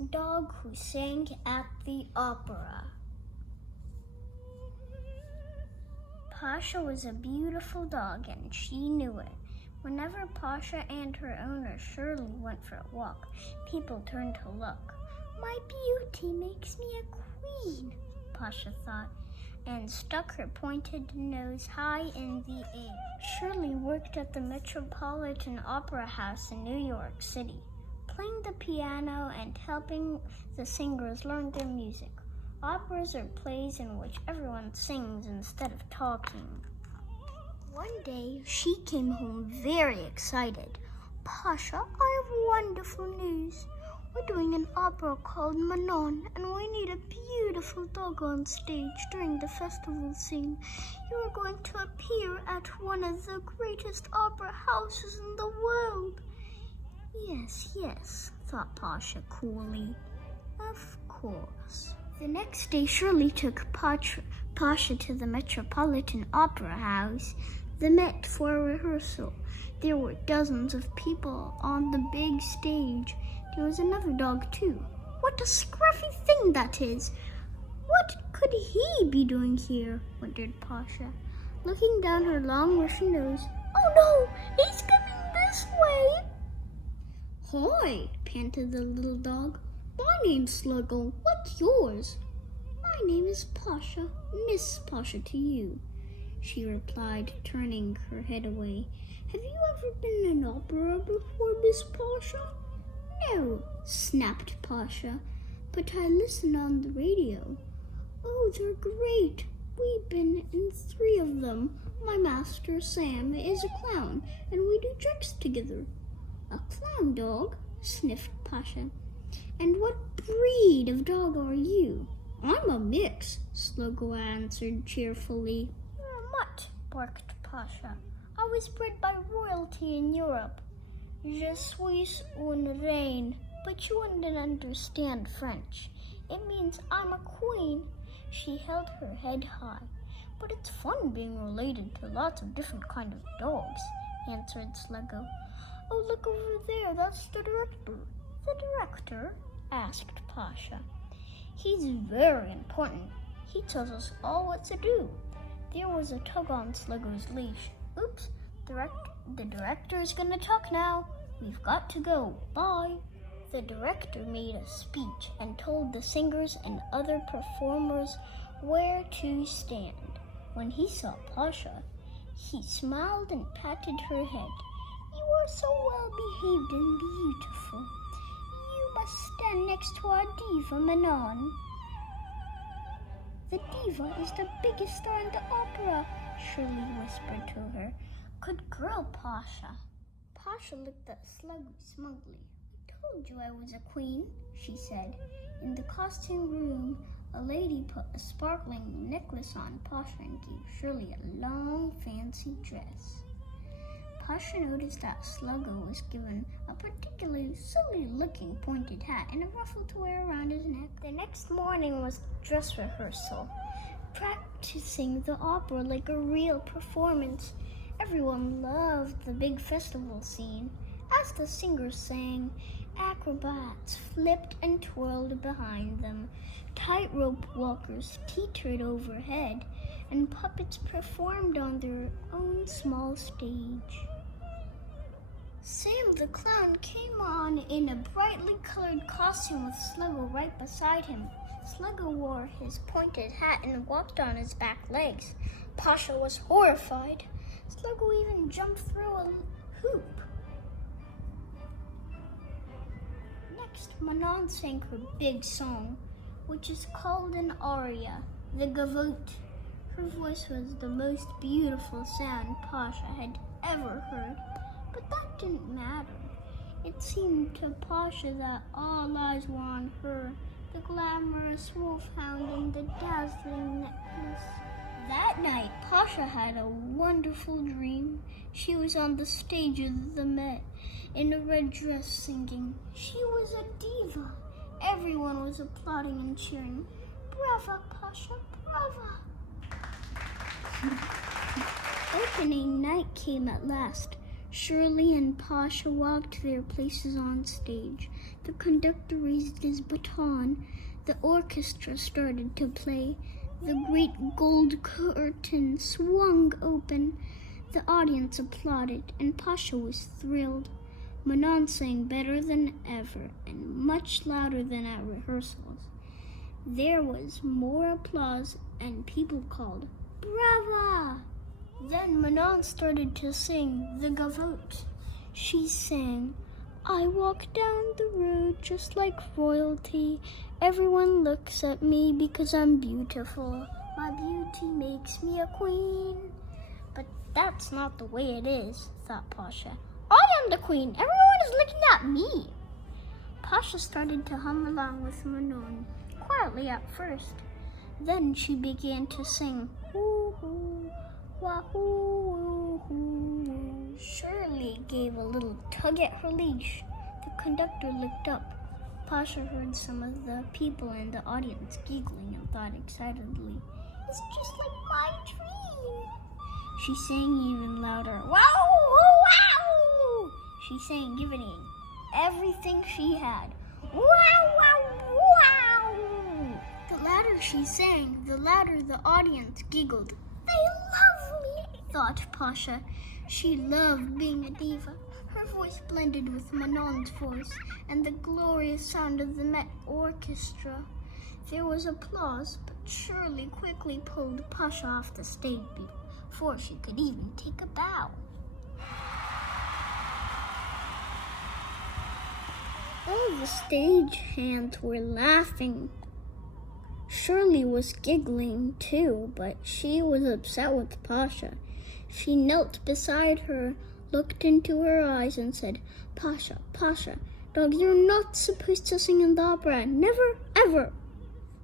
dog who sang at the opera. Pasha was a beautiful dog, and she knew it. Whenever Pasha and her owner Shirley went for a walk, people turned to look. "My beauty makes me a queen," Pasha thought, and stuck her pointed nose high in the air. Shirley worked at the Metropolitan Opera House in New York City, playing the piano and helping the singers learn their music. Operas are plays in which everyone sings instead of talking. One day, she came home very excited. "Pasha, I have wonderful news. We're doing an opera called Manon, and we need a beautiful dog on stage during the festival scene. You are going to appear at one of the greatest opera houses in the world." Yes, thought Pasha coolly. Of course. The next day, Shirley took Pasha to the Metropolitan Opera House, the Met, for a rehearsal. There were dozens of people on the big stage. There was another dog, too. "What a scruffy thing that is! What could he be doing here?" wondered Pasha, looking down her long, bushy nose. "Oh no, he's coming this way!" "Hi," panted the little dog. "My name's Sluggo. What's yours?" "My name is Pasha. Miss Pasha to you," she replied, turning her head away. "Have you ever been in an opera before, Miss Pasha?" "No," snapped Pasha, "but I listen on the radio." "Oh, they're great. We've been in 3 of them. My master, Sam, is a clown, and we do tricks together." "A clown dog?" sniffed Pasha. "And what breed of dog are you?" "I'm a mix," Sluggo answered cheerfully. "You're a mutt," barked Pasha. "I was bred by royalty in Europe. Je suis une reine." "But you wouldn't understand French. It means I'm a queen." She held her head high. "But it's fun being related to lots of different kinds of dogs," answered Sluggo. "Oh, look over there, that's the director." "The director?" asked Pasha. "He's very important. He tells us all what to do." There was a tug on Sluggo's leash. "Oops, the director's gonna talk now. We've got to go. Bye." The director made a speech and told the singers and other performers where to stand. When he saw Pasha, he smiled and patted her head. "You are so well behaved and beautiful. You must stand next to our diva, Manon." "The diva is the biggest star in the opera," Shirley whispered to her. "Good girl, Pasha." Pasha looked at Sluggo smugly. "I told you I was a queen," she said. In the costume room, a lady put a sparkling necklace on Pasha and gave Shirley a long, fancy dress. Pasha noticed that Sluggo was given a particularly silly-looking pointed hat and a ruffle to wear around his neck. The next morning was dress rehearsal, practicing the opera like a real performance. Everyone loved the big festival scene. As the singers sang, acrobats flipped and twirled behind them, tightrope walkers teetered overhead, and puppets performed on their own small stage. Sam the clown came on in a brightly colored costume with Sluggo right beside him. Sluggo wore his pointed hat and walked on his back legs. Pasha was horrified. Sluggo even jumped through a hoop. Next, Manon sang her big song, which is called an aria, the gavotte. Her voice was the most beautiful sound Pasha had ever heard, but that didn't matter. It seemed to Pasha that all eyes were on her, the glamorous wolfhound and the dazzling necklace. That night, Pasha had a wonderful dream. She was on the stage of the Met in a red dress singing. She was a diva. Everyone was applauding and cheering. "Brava, Pasha, brava!" Opening night came at last. Shirley and Pasha walked their places on stage. The The conductor raised his baton. The orchestra started to play. The great gold curtain swung open. The audience applauded, and Pasha was thrilled. Manon sang better than ever, and much louder than at rehearsals. There was more applause, and people called, "Brava!" Then Manon started to sing the gavotte. She sang, "I walk down the road just like royalty. Everyone looks at me because I'm beautiful. My beauty makes me a queen." But that's not the way it is, thought Pasha. I am the queen. Everyone is looking at me. Pasha started to hum along with Manon, quietly at first. Then she began to sing, "Hoo-hoo, wahoo-hoo-hoo." Shirley gave a little tug at her leash. The conductor looked up. Pasha heard some of the people in the audience giggling and thought excitedly, "It's just like my dream." She sang even louder, "Wow, wow!" She sang, giving everything she had. "Wow, wow, wow!" The louder she sang, the louder the audience giggled. "They love me," thought Pasha. She loved being a diva. Her voice blended with Manon's voice and the glorious sound of the Met Orchestra. There was applause, but Shirley quickly pulled Pasha off the stage before she could even take a bow. All the stage hands were laughing. Shirley was giggling too, but she was upset with Pasha. She knelt beside her, looked into her eyes, and said, "Pasha, Pasha, dog, you're not supposed to sing in the opera. Never, ever."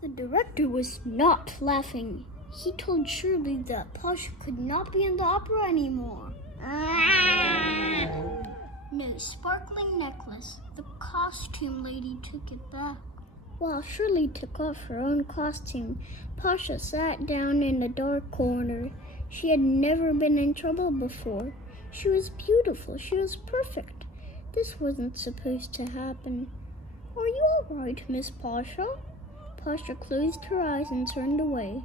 The director was not laughing. He told Shirley that Pasha could not be in the opera anymore. No sparkling necklace. The costume lady took it back. While Shirley took off her own costume, Pasha sat down in a dark corner. She had never been in trouble before. She was beautiful. She was perfect. This wasn't supposed to happen. "Are you all right, Miss Pasha?" Pasha closed her eyes and turned away.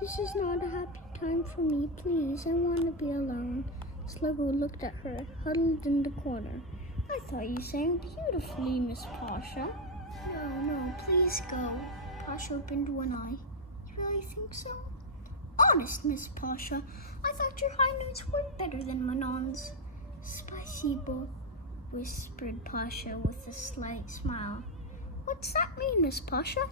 "This is not a happy time for me. Please, I want to be alone." Sluggo looked at her, huddled in the corner. "I thought you sang beautifully, Miss Pasha." No, please go." Pasha opened one eye. "You really think so?" "Honest, Miss Pasha, I thought your high notes were better than Manon's." "Spasibo," whispered Pasha with a slight smile. "What's that mean, Miss Pasha?"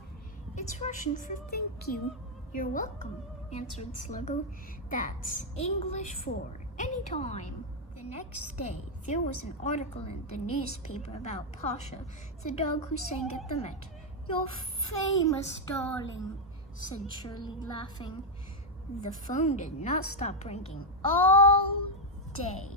"It's Russian for thank you." "You're welcome," answered Sluggo. "That's English for anytime." The next day, there was an article in the newspaper about Pasha, the dog who sang at the Met. "You're famous, darling," said Shirley, laughing. The phone did not stop ringing all day.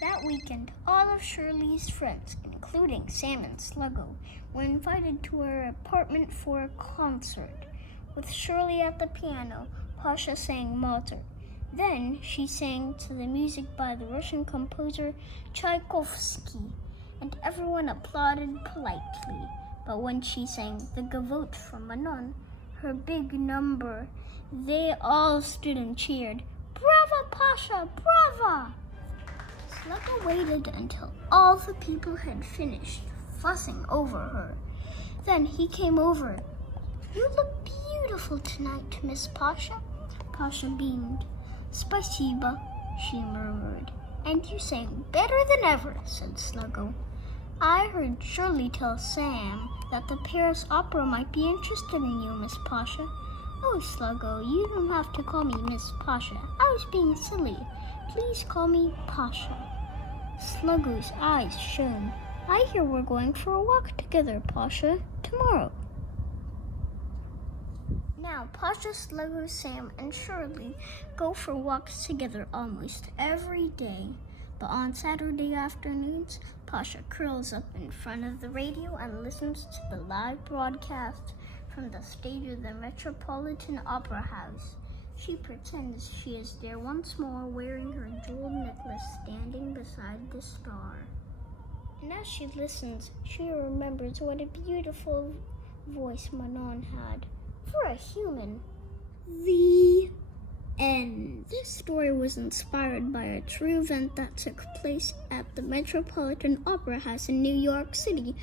That weekend, all of Shirley's friends, including Sam and Sluggo, were invited to her apartment for a concert. With Shirley at the piano, Pasha sang Mozart. Then she sang to the music by the Russian composer Tchaikovsky, and everyone applauded politely. But when she sang the gavotte from Manon, her big number, they all stood and cheered, "Brava, Pasha, brava!" Sluggo waited until all the people had finished fussing over her. Then he came over. "You look beautiful tonight, Miss Pasha." Pasha beamed. "Spasiba," she murmured. "And you sang better than ever," said Sluggo. "I heard Shirley tell Sam that the Paris Opera might be interested in you, Miss Pasha." "Oh, Sluggo, you don't have to call me Miss Pasha. I was being silly. Please call me Pasha." Sluggo's eyes shone. "I hear we're going for a walk together, Pasha, tomorrow." Now, Pasha, Sluggo, Sam, and Shirley go for walks together almost every day. But on Saturday afternoons, Pasha curls up in front of the radio and listens to the live broadcast from the stage of the Metropolitan Opera House. She pretends she is there once more, wearing her jeweled necklace, standing beside the star. And as she listens, she remembers what a beautiful voice Manon had for a human. The end. This story was inspired by a true event that took place at the Metropolitan Opera House in New York City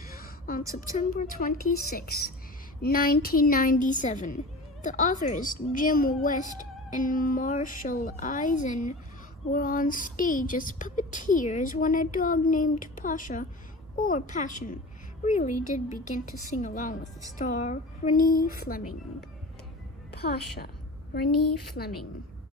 on September 26, 1997. The authors, Jim West and Marshall Izen, were on stage as puppeteers when a dog named Pasha, or Passion, really did begin to sing along with the star, Renée Fleming. Pasha, Renée Fleming.